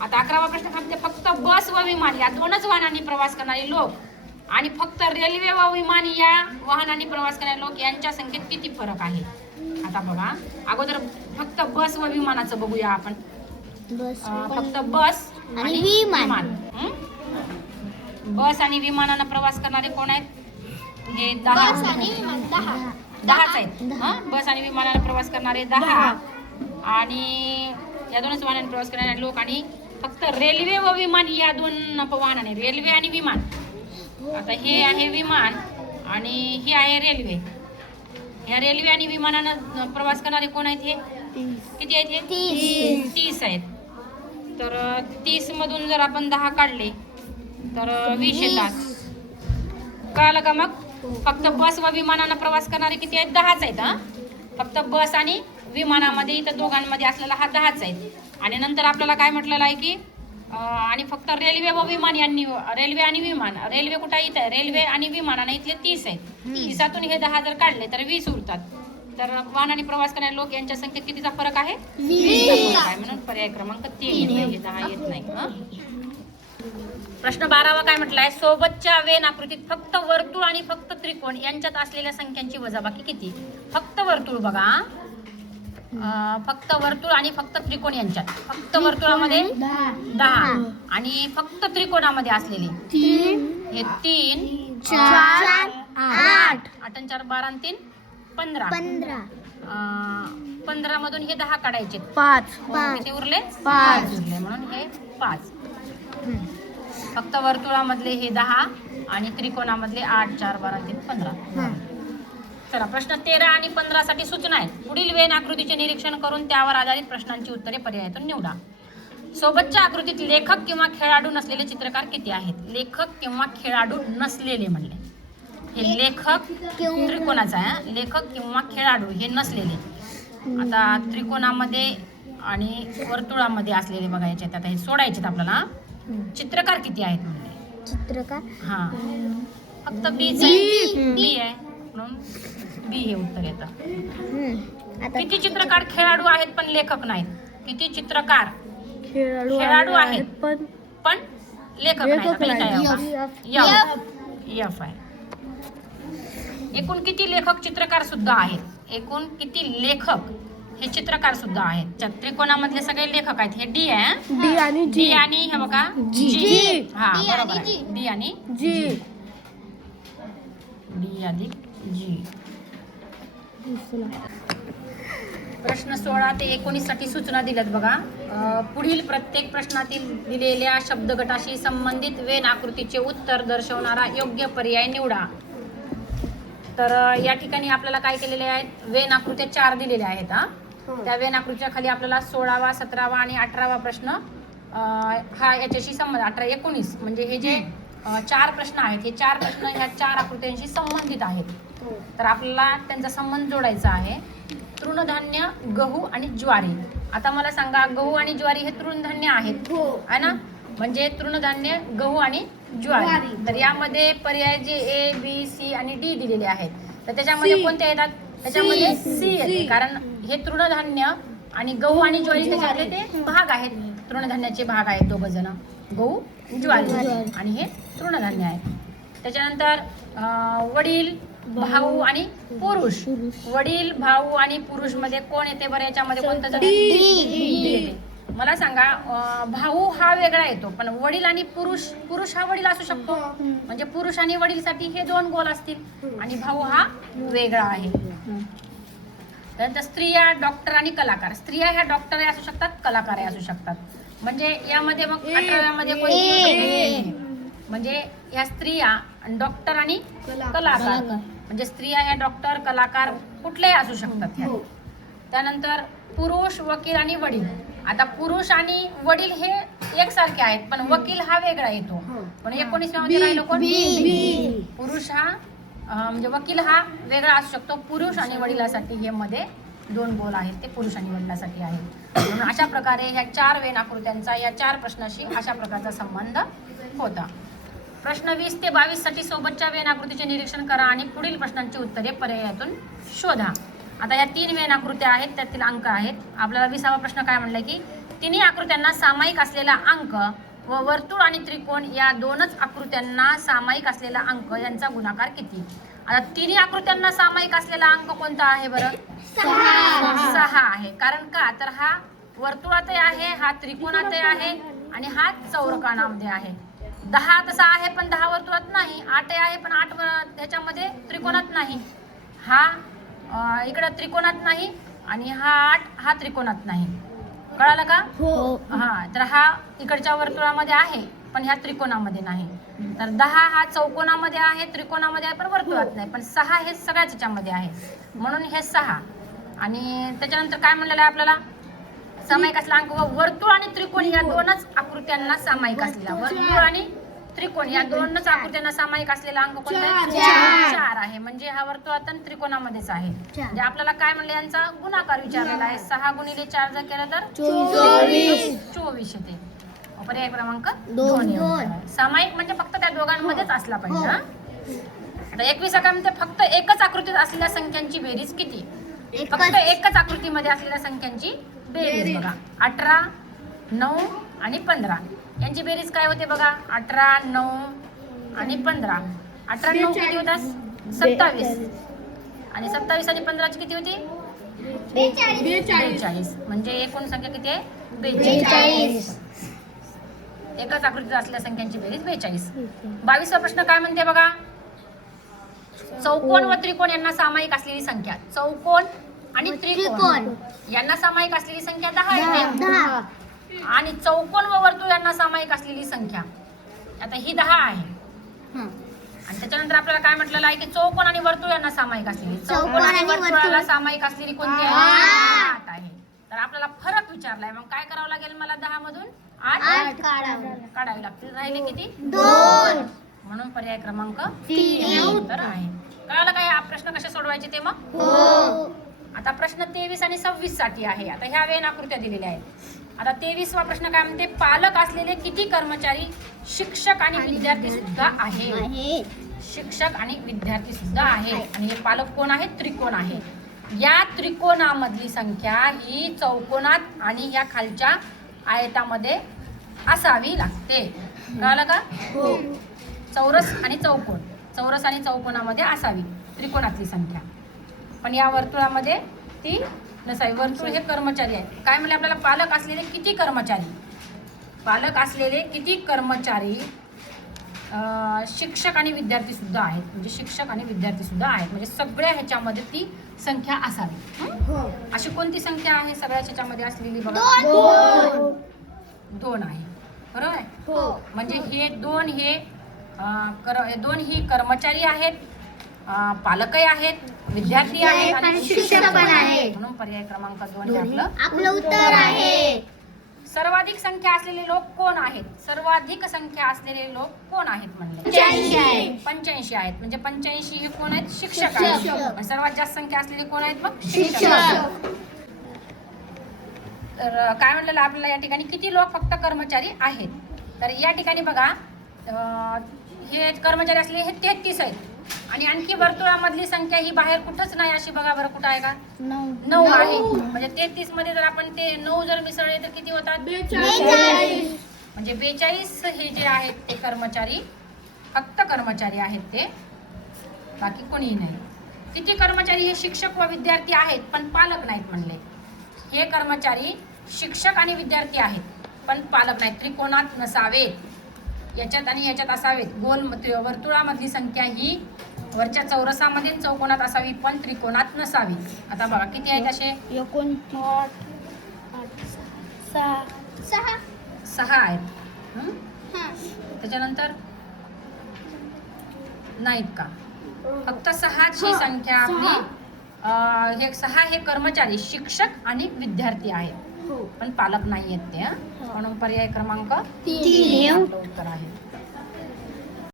आता 11वा प्रश्न सांगते, फक्त बस व विमान या दोनच वाहनांनी प्रवास करणारे लोक आणि फक्त रेल्वे व विमान या वाहनांनी प्रवास करणारे लोक यांच्या संख्येत किती फरक आहे? आता बघा, अगोदर फक्त बस व विमानाचं बघूया आपण. फक्त बस आणि विमान. बस आणि विमानानं प्रवास करणारे कोण आहेत? हे 10 आहेत. बस आणि विमानानं प्रवास करणारे 10 आणि या दोनच वाहनाने प्रवास करणारे लोक आणि फक्त रेल्वे व विमान या दोन वाहनाने, रेल्वे आणि विमान. आता हे आहे विमान आणि हे आहे रेल्वे. या रेल्वे आणि विमानानं प्रवास करणारे कोण आहेत? हे किती आहेत? हे 30 आहेत. तर 30 मधून जर आपण 10 काढले तर 20 येतात. कळालं का? मग फक्त बस व विमानानं प्रवास करणारे किती आहेत? 10च आहेत. फक्त बस आणि विमानामध्ये इथं दोघांमध्ये असलेला हा 10च आहे. आणि नंतर आपल्याला काय म्हटलेलं आहे की आणि फक्त रेल्वे व विमान यांनी, रेल्वे आणि विमान, रेल्वे कुठं इथं आहे? रेल्वे आणि विमानाने इथले 30 आहेत. 30तून हे 10 जर काढले तर 20 उरतात. तर वाहनाने प्रवास करणारे लोक यांच्या संख्येत कितीचा फरक आहे? 20चा फरक आहे. म्हणून पर्याय क्रमांक 3 येत, 10 येत नाही. प्रश्न 12वा काय म्हटलाय? सोबतच्या वेन आकृतीत फक्त वर्तुळ आणि फक्त त्रिकोण यांच्यात असलेल्या संख्यांची वजाबाकी किती? फक्त वर्तुळ बघा, फक्त वर्तुळ आणि फक्त त्रिकोण यांच्यात, फक्त वर्तुळामध्ये 10 आणि फक्त त्रिकोणामध्ये असलेले हे 3, 4, 8 आणि 4, 12 आणि 3, 15. 15 मधून हे 10 काढायचे, 5 किती उरले? 5 उरले. म्हणून हे 5. फक्त वर्तुळामधले हे 10 आणि त्रिकोणामधले 8, 4, 12 आणि 3, 15. चला, प्रश्न 13 आणि 15 साठी सूचना आहेत. पुढील वेन आकृतीचे निरीक्षण करून त्यावर आधारित प्रश्नांची उत्तरे पर्यायातून निवडा. सोबतच्या आकृतीत लेखक किंवा खेळाडू नसलेले चित्रकार किती आहेत? लेखक किंवा खेळाडू नसलेले म्हणले. हे लेखक त्रिकोणाचा आहे, लेखक किंवा खेळाडू हे नसलेले. आता त्रिकोणामध्ये आणि वर्तुळामध्ये असलेले बघायचे. आता हे सोडायचे आपल्याला. चित्रकार किती आहेत म्हणले? चित्रकार हा, फक्त बी आहे म्हणून बी हे उत्तर येतं. किती चित्रकार खेळाडू आहेत पण लेखक नाहीत? किती चित्रकार खेळाडू आहेत पण लेखक नाहीत? एफ आहे. एकूण किती लेखक चित्रकार सुद्धा आहेत? एकूण किती लेखक हे चित्रकार सुद्धा आहेत? त्रिकोणामधले सगळे लेखक आहेत. हे डी आहे. डी आणि हे बघा जी. हा, बरोबर आहे. डी आणि जी. डी अधिक जी. प्रश्न 16 ते 19 साठी सूचना दिल्यात बघा. पुढील प्रत्येक प्रश्नातील दिलेल्या शब्दगटाशी संबंधित वेन आकृतीचे उत्तर दर्शवणारा योग्य पर्याय निवडा. तर या ठिकाणी आपल्याला काय केलेले आहेत? वेन आकृत्या 4 दिलेल्या आहेत. त्या वेन आकृतीच्या खाली आपल्याला 16वा, 17वा आणि 18वा प्रश्न हा याच्याशी संबंध, 18, 19 म्हणजे हे जे 4 प्रश्न आहेत, हे 4 प्रश्न ह्या 4 आकृत्यांशी संबंधित आहेत. तर आपल्याला त्यांचा संबंध जोडायचा आहे. तृणधान्य, गहू आणि ज्वारी. आता मला सांगा, गहू आणि ज्वारी हे तृणधान्य आहेत है ना? म्हणजे तृणधान्य, गहू आणि ज्वारी. तर यामध्ये पर्याय जे ए, बी, सी आणि डी दिलेले आहेत. तर त्याच्यामध्ये कोणते येतात? त्याच्यामध्ये सी येते, कारण हे तृणधान्य आणि गहू आणि ज्वारी त्याच्यातले ते भाग आहेत. तृणधान्याचे भाग आहेत दोघ जण, गहू, ज्वारी, आणि हे तृणधान्य आहेत. त्याच्यानंतर वडील, भाऊ आणि पुरुष. वडील, भाऊ आणि पुरुष मध्ये कोण येते बरं? याच्यामध्ये कोणतं येते? मला सांगा, भाऊ हा वेगळा येतो पण वडील आणि पुरुष हा वडील असू शकतो. म्हणजे पुरुष आणि वडीलसाठी हे 2 गोल असतील आणि भाऊ हा वेगळा आहे. त्यानंतर स्त्रिया, डॉक्टर आणि कलाकार. स्त्रिया ह्या डॉक्टर असू शकतात, कलाकार असू शकतात. म्हणजे यामध्ये मग 18व्यामध्ये कोणती? म्हणजे ह्या स्त्रिया, डॉक्टर आणि कलाकार. म्हणजे स्त्रिया ह्या डॉक्टर, कलाकार कुठलेही असू शकतात. त्यानंतर पुरुष, वकील आणि वडील. आता पुरुष आणि वडील हे एकसारखे आहेत पण वकील हा वेगळा येतो. पण 19व्यामध्ये राहिलो कोण? पुरुष हा म्हणजे वकील हा वेगळा असू शकतो. पुरुष आणि वडिलासाठी हे मध्ये 2 गोल आहेत, ते पुरुष आणि वडिलासाठी आहेत. म्हणून अशा प्रकारे ह्या 4 वेन आकृत्यांचा या 4 प्रश्नाशी अशा प्रकारचा संबंध होता. प्रश्न 20 ते 22 साठी सोबतच्या वेन आकृतीचे निरीक्षण करा आणि पुढील प्रश्नांची उत्तरे पर्यायातून शोधा. आता या 3 वेन आकृत्या आहेत, त्यातील अंक आहेत. आपल्याला 20वा प्रश्न काय म्हणलाय की तिन्ही आकृत्यांना सामायिक असलेला अंक व वर्तुळ आणि त्रिकोण या दोनच आकृत्यांना सामायिक असलेला अंक यांचा गुणाकार किती? आता तिन्ही आकृत्यांना सामायिक असलेला अंक कोणता आहे बरं? 6 आहे. कारण का तर हा वर्तुळातही आहे, हा त्रिकोणातही आहे आणि हा चौरकामध्ये आहे. 10 तसा आहे पण 10 वर्तुळात नाही. 8 आहे पण 8 ह्याच्यामध्ये त्रिकोणात नाही. हा इकडं त्रिकोणात नाही आणि हा 8 हा त्रिकोणात नाही. कळालं का? हा तर हा इकडच्या वर्तुळामध्ये आहे पण ह्या त्रिकोणामध्ये नाही. तर 10 हा चौकोनामध्ये आहे, त्रिकोणामध्ये आहे पण वर्तुळात नाही. पण 6 हे सगळ्याच ह्याच्यामध्ये आहे म्हणून हे 6. आणि त्याच्यानंतर काय म्हणलेलं आहे आपल्याला? सामायिक असलेला अंक व वर्तुळ आणि त्रिकोण या दोनच आकृत्यांना सामायिक असलेला. वर्तुळ आणि त्रिकोण या दोनच आकृत्यांना सामायिक असलेला अंक कोणता आहे? 4 आहे. म्हणजे हा वर्तुळात आणि त्रिकोणामध्येच आहे. म्हणजे आपल्याला काय म्हणले यांचा गुणाकार विचारलेला आहे. 6 गुणिले 4 जर केलं तर 24 येते. पर्याय क्रमांक 2. सामायिक म्हणजे फक्त त्या दोघांमध्येच असला पाहिजे. आता 21 काय म्हणते? फक्त एकच आकृतीत असलेल्या संख्यांची बेरीज किती? फक्त एकच आकृतीमध्ये असलेल्या संख्यांची बेरीज बघा. 18, 9 आणि 15 यांची बेरीज काय होते बघा? 18, 9 आणि 15. 18, 9 किती होतात? 27. आणि 27 आणि 15 किती होती? 42. म्हणजे एकूण संख्या किती आहे? 42. एकाच आकृतीत असलेल्या संख्यांची बेरीज 42. 22वा प्रश्न काय म्हणते बघा? चौकोन व त्रिकोण यांना सामायिक असलेली संख्या. चौकोन आणि त्रिकोण यांना सामायिक असलेली संख्या 10 आहे. आणि चौकोन व वर्तुळ यांना सामायिक असलेली संख्या आता ही 10 आहे. आणि त्याच्यानंतर आपल्याला काय म्हटलेलं आहे की चौकोन आणि वर्तुळ यांना सामायिक असलेली. चौकोन आणि वर्तुळाला सामायिक असलेली कोणती आहे? 8 आहे. तर आपल्याला फरक विचारलाय. मग काय करावं लागेल? मला 10 मधून 8 काढावे लागतील. राहिले किती? 2. म्हणून पर्याय क्रमांक 3 उत्तर आहे. कळालं काय? हा प्रश्न कसे सोडवायचे ते मग? आता प्रश्न 23 आणि 26 साठी आहे. आता ह्या वेन आकृत्या दिलेल्या आहेत. आता 23वा प्रश्न काय म्हणते? पालक असलेले किती कर्मचारी शिक्षक आणि विद्यार्थी सुद्धा आहे? शिक्षक आणि विद्यार्थी सुद्धा आहे. आणि हे पालक कोण आहेत? त्रिकोण आहे. या त्रिकोणामधली संख्या ही चौकोनात आणि या खालच्या आयतामध्ये असावी लागते. कळालं का? चौरस आणि चौकोन, चौरस आणि चौकोनामध्ये असावी त्रिकोणातली संख्या. पण या वर्तुळामध्ये ती नसावी. वर्तुळ हे कर्मचारी आहे. काय म्हणले आपल्याला? पालक असलेले किती कर्मचारी? पालक असलेले किती कर्मचारी शिक्षक आणि विद्यार्थी सुद्धा आहेत. म्हणजे शिक्षक आणि विद्यार्थी सुद्धा आहेत. म्हणजे सगळ्या ह्याच्यामध्ये ती संख्या असावी. अशी कोणती संख्या आहे सगळ्या ह्याच्यामध्ये असलेली बघा? 2 आहे. बरोबर आहे. म्हणजे हे 2 ही कर्मचारी आहेत, पालकही आहेत, विद्यार्थी आहेत आणि शिक्षक पण आहेत. म्हणून पर्याय क्रमांक 2 आपलं उत्तर आहे. सर्वाधिक संख्या असलेले लोक कोण आहेत? सर्वाधिक संख्या असलेले लोक कोण आहेत म्हणले? 85 आहेत. म्हणजे 85 हे कोण आहेत? शिक्षक आहेत. सर्वात जास्त संख्या असलेले कोण आहेत मग? शिक्षक. तर काय म्हणलेलं आपल्याला या ठिकाणी? किती लोक फक्त कर्मचारी आहेत? तर या ठिकाणी बघा हे कर्मचारी असलेले हे 33 आहेत. आणि आणखी वर्तुळामधली संख्या ही बाहेर कुठंच नाही अशी बघा बरं. कुठं आहे का? 9 आहे. म्हणजे 33 मध्ये जर आपण ते 9 जर मिसळले तर किती होतात? 42. म्हणजे 42 हे जे आहेत ते कर्मचारी फक्त कर्मचारी आहेत ते, बाकी कोणीही नाही. किती कर्मचारी हे शिक्षक व विद्यार्थी आहेत पण पालक नाहीत म्हणले? हे कर्मचारी शिक्षक आणि विद्यार्थी आहेत पण पालक नाहीत. त्रिकोणात नसावेत, याच्यात आणि याच्यात असावेत. गोल वर्तुळामधली संख्या ही वरच्या चौरसामध्ये चौकोनात असावी पण त्रिकोणात नसावी. आता बघा किती आहेत असे? 6 आहेत. त्याच्यानंतर नाहीत का? फक्त 6 ही संख्या आपली. हे 6 हे कर्मचारी शिक्षक आणि विद्यार्थी आहेत पण पालक नाही आहेत ते. म्हणून पर्याय क्रमांक 3 उत्तर आहे.